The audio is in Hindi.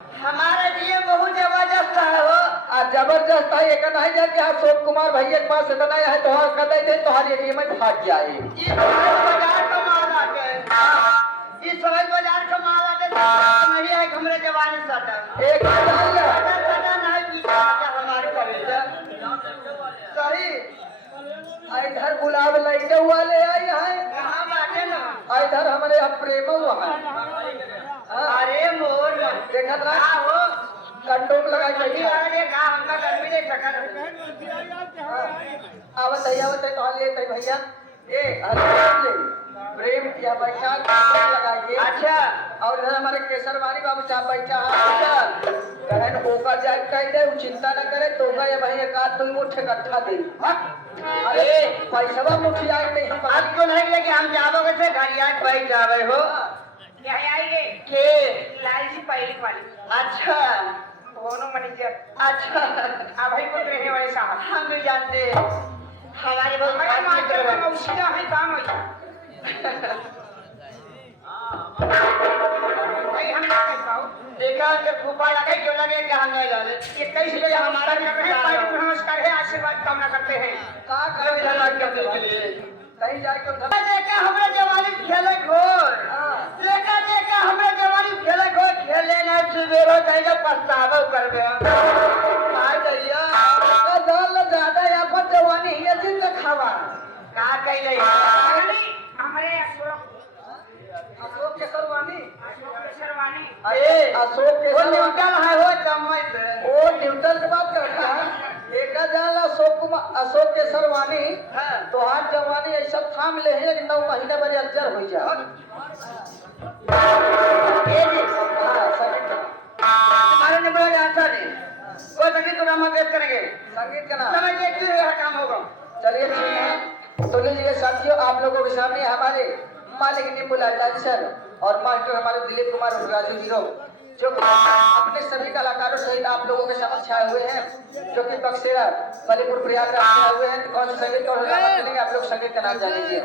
हमारे लिए बहुत जबरदस्त है हो। जबरदस्त है एक नहीं जाके अशोक कुमार भैया के पास इतना है तो कदे थे तुम्हारी एटीएम में भाग जाए। ये बाजार का माल आके इस समय बाजार का माल आके नहीं है हमरे जवानी सटा एक सटा नहीं पीछे हमारे करेजा सही इधर गुलाब लइके वाले आई है कहां बाटे ना इधर हमारे प्रेम हुआ है। अरे मोर देखत का रहा हो कंडोम लगाई गर्मी बैठा वाले का हमका गर्मी देख सकत आवत है तो लिए तै भैया ए अरे प्रेम किया बैठा कंडोम लगाइए। अच्छा और इधर हमारे केसरवानी बाबू साहब बैठा है कहन होकर जाए कह दे चिंता न करे तो का ये भाई एक आध दो मुट्ठी इकट्ठा दे। अरे पैसा मुट्ठी आई नहीं आपको नहीं लगे हम जाबोगे से घरिया बैठ जावे हो क्या आएंगे के लालची पहली वाली अच्छा दोनों मैनेजर अच्छा अभी को रहने वाले साहब हम भी जानते हमारे बहुत हमारे खास मार्केट मित्र में हैं। उसीदा है काम है भाई हम ना कर पाओ देखा कि फूफा लगे क्यों लगे कि हम नहीं लाले ये कई से हमारा मित्र है है, पार्टी में नमस्कार है आशीर्वाद कामना करते हैं का कभी करे लगा करने के लिए कहीं जाके उधर देखा हमरे जवानी खेले घोर देखा हमरे जवानी खेले घोर खेले ना सुबेरो कहीं का पछतावा करबे हाय दैया दल ज्यादा यहाँ पर जवानी ही दिन खावा का कह रही हमारे अशोक केसरवानी शर्वानी अरे अशोक वो केसरवानी न्यूटन है हो कमाई पे वो न्यूटन की बात करता है एक जाल अशोक केसरवानी हाँ। तो हाथ जवानी ऐसा थाम ले है कि 9 महीने बड़े अज्जर हो जाए। ये जी हाँ, संगीत तुम्हारे ने बड़ा आंसर नहीं कोई संगीत को हम पेश करेंगे संगीत का नाम समझिए कि यह काम होगा चलिए ठीक है। तो लीजिए साथियों आप लोगों के सामने हमारे मालिक नींबूलाल सर और मास्टर हमारे दिलीप कुमार राजू हीरो जो अपने सभी कलाकारों सहित आप लोगों के समक्ष आए हुए हैं जो कि बक्सेरा मणिपुर प्रयागराज से आए हुए हैं। कौन सा संगीत और आप लोग संगीत का नाम जान लीजिए।